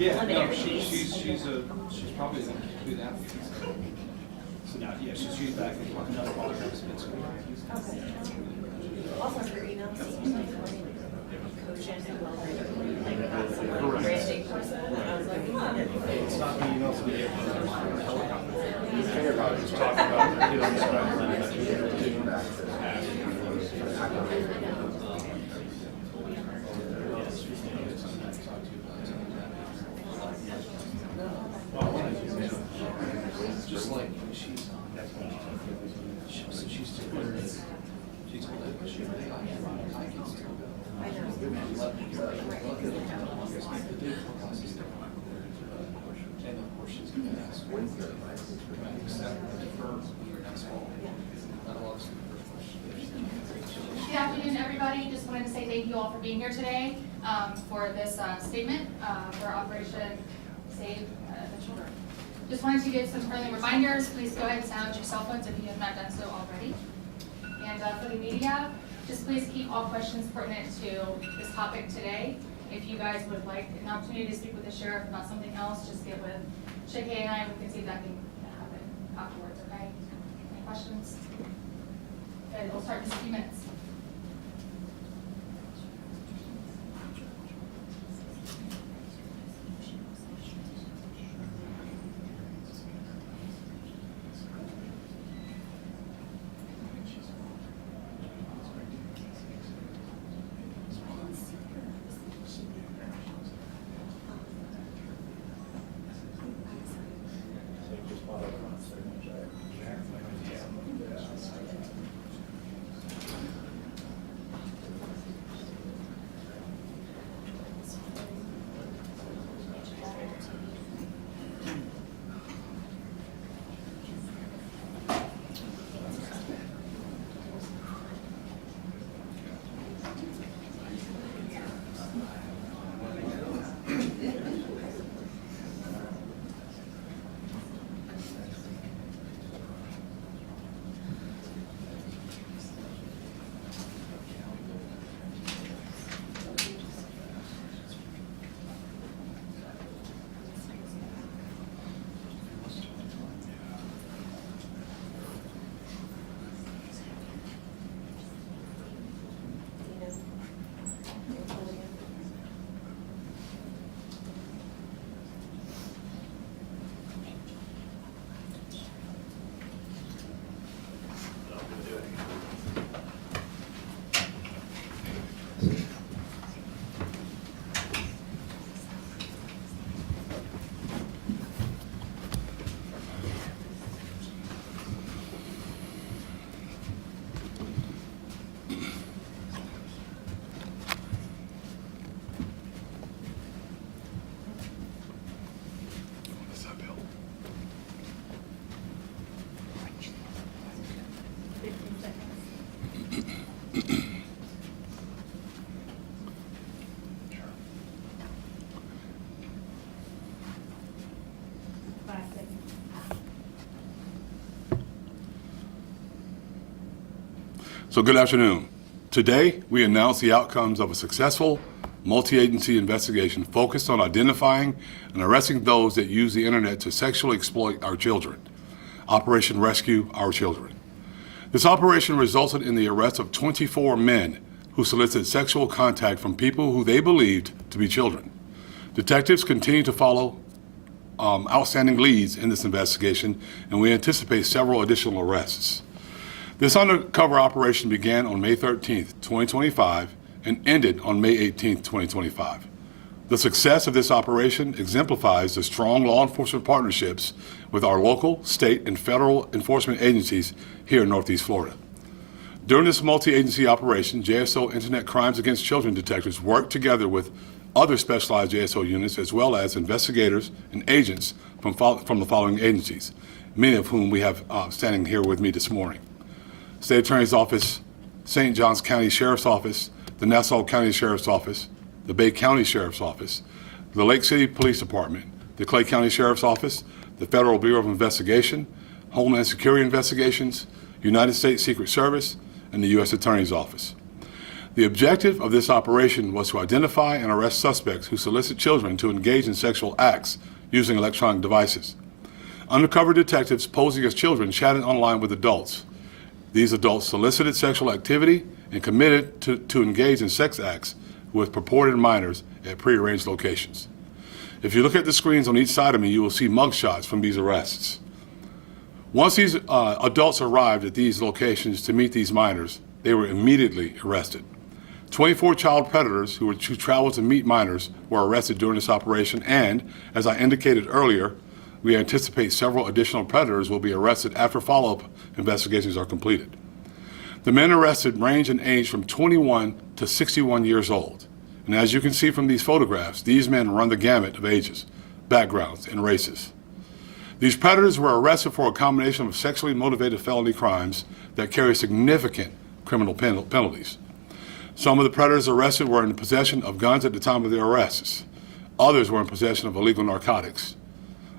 Yeah, no, preliminaries. she's probably going to do that. So now, yeah, she's back in another polygraph school. Okay. Also, your email seems like cogent and well written, like about someone branding person. I was like, It's not the emails we get from the helicopter. Just talking about doing that. Just like she's too good. She's told it, she really, I can still go. I know. And of course, she's going to ask, can I accept or defer next fall? That'll also be the first question. Good afternoon, everybody. Just wanted to say thank you all for being here today for this statement for Operation Save the Children. Just wanted to give some friendly reminders. Please go ahead and sound your cell phones if you have not done so already. And for the media, just please keep all questions pertinent to this topic today. If you guys would like an opportunity to speak with the sheriff about something else, just get with T.K and I, and we can see if that can happen afterwards, okay? Any questions? Good, we'll start in just a few minutes. So good afternoon. Today, we announce the outcomes of a successful multi-agency investigation focused on identifying and arresting those that use the internet to sexually exploit our children. Operation Rescue Our Children. This operation resulted in the arrest of 24 men who solicited sexual contact from people who they believed to be children. Detectives continue to follow outstanding leads in this investigation, and we anticipate several additional arrests. This undercover operation began on May 13th, 2025, and ended on May 18th, 2025. The success of this operation exemplifies the strong law enforcement partnerships with our local, state, and federal enforcement agencies here in Northeast Florida. During this multi-agency operation, JSO Internet Crimes Against Children detectives worked together with other specialized JSO units as well as investigators and agents from the following agencies, many of whom we have standing here with me this morning. State Attorney's Office, St. Johns County Sheriff's Office, the Nassau County Sheriff's Office, the Bay County Sheriff's Office, the Lake City Police Department, the Clay County Sheriff's Office, the Federal Bureau of Investigation, Homeland Security Investigations, United States Secret Service, and the U.S. Attorney's Office. The objective of this operation was to identify and arrest suspects who solicit children to engage in sexual acts using electronic devices. Undercover detectives posing as children chatted online with adults. These adults solicited sexual activity and committed to engage in sex acts with purported minors at prearranged locations. If you look at the screens on each side of me, you will see mugshots from these arrests. Once these adults arrived at these locations to meet these minors, they were immediately arrested. 24 child predators who traveled to meet minors were arrested during this operation, and, as I indicated earlier, we anticipate several additional predators will be arrested after follow-up investigations are completed. The men arrested range in age from 21 to 61 years old. And as you can see from these photographs, these men run the gamut of ages, backgrounds, and races. These predators were arrested for a combination of sexually motivated felony crimes that carry significant criminal penalties. Some of the predators arrested were in possession of guns at the time of their arrests. Others were in possession of illegal narcotics.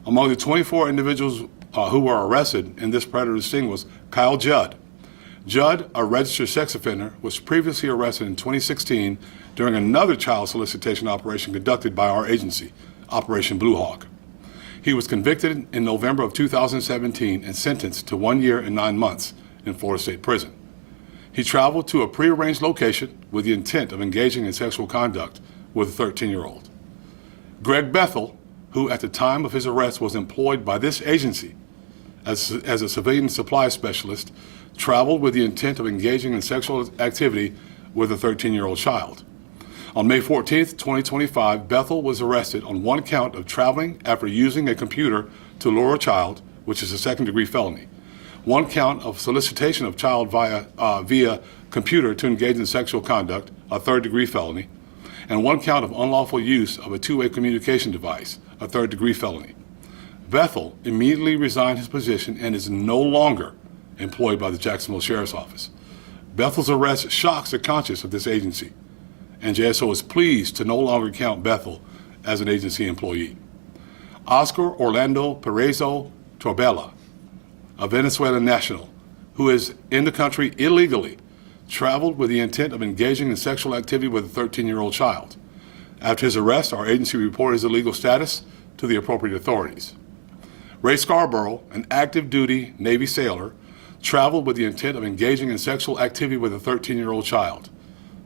Among the 24 individuals who were arrested in this predator sting was Kyle Judd. Judd, a registered sex offender, was previously arrested in 2016 during another child solicitation operation conducted by our agency, Operation Blue Hawk. He was convicted in November of 2017 and sentenced to 1 year and 9 months in Florida State Prison. He traveled to a prearranged location with the intent of engaging in sexual conduct with a 13-year-old. Greg Bethel, who at the time of his arrest was employed by this agency as a civilian supply specialist, traveled with the intent of engaging in sexual activity with a 13-year-old child. On May 14, 2025, Bethel was arrested on one count of traveling after using a computer to lure a child, which is a second-degree felony, one count of solicitation of child via computer to engage in sexual conduct, a third-degree felony, and one count of unlawful use of a two-way communication device, a third-degree felony. Bethel immediately resigned his position and is no longer employed by the Jacksonville Sheriff's Office. Bethel's arrest shocks the conscience of this agency, and JSO is pleased to no longer count Bethel as an agency employee. Oscar Orlando Perezo Torbella, a Venezuelan national who is in the country illegally, traveled with the intent of engaging in sexual activity with a 13-year-old child. After his arrest, our agency reported his illegal status to the appropriate authorities. Ray Scarborough, an active duty Navy sailor, traveled with the intent of engaging in sexual activity with a 13-year-old child.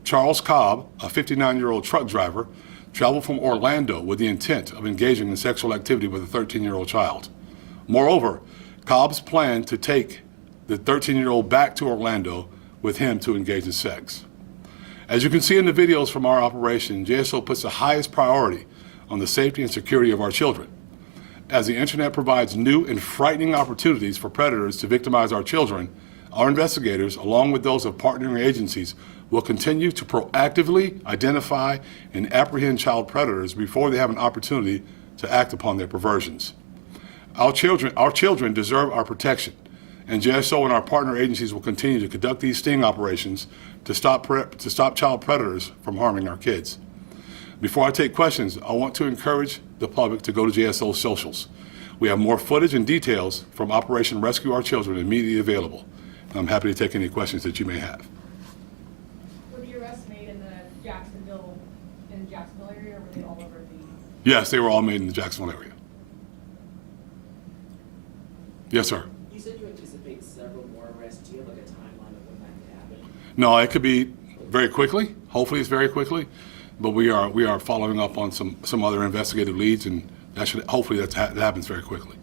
Charles Cobb, a 59-year-old truck driver, traveled from Orlando with the intent of engaging in sexual activity with a 13-year-old child. Moreover, Cobb's planned to take the 13-year-old back to Orlando with him to engage in sex. As you can see in the videos from our operation, JSO puts the highest priority on the safety and security of our children. As the internet provides new and frightening opportunities for predators to victimize our children, our investigators, along with those of partnering agencies, will continue to proactively identify and apprehend child predators before they have an opportunity to act upon their perversions. Our children deserve our protection, and JSO and our partner agencies will continue to conduct these sting operations to stop child predators from harming our kids. Before I take questions, I want to encourage the public to go to JSO's socials. We have more footage and details from Operation Rescue Our Children immediately available. And I'm happy to take any questions that you may have. Were the arrests made in the Jacksonville area, or were they all over the? Yes, they were all made in the Jacksonville area. Yes, sir. You said you anticipate several more arrests. Do you have like a timeline of when that could happen? No, it could be very quickly. Hopefully it's very quickly. But we are following up on some other investigative leads, and hopefully that happens very quickly.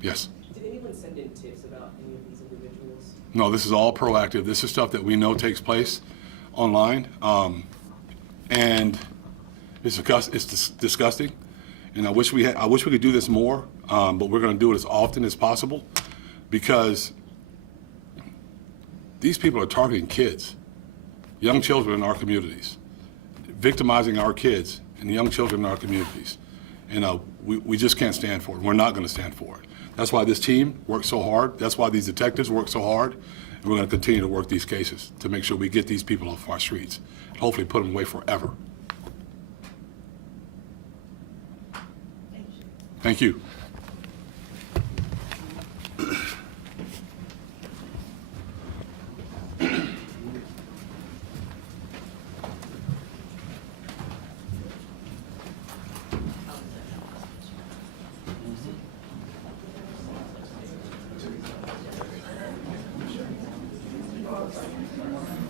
Yes. Did anyone send in tips about any of these individuals? No, this is all proactive. This is stuff that we know takes place online, and it's disgusting. And I wish we could do this more, but we're going to do it as often as possible, because these people are targeting kids. Young children in our communities, victimizing our kids and young children in our communities. And we just can't stand for it. We're not going to stand for it. That's why this team works so hard. That's why these detectives work so hard. And we're going to continue to work these cases to make sure we get these people off our streets and hopefully put them away forever. Thank you. person.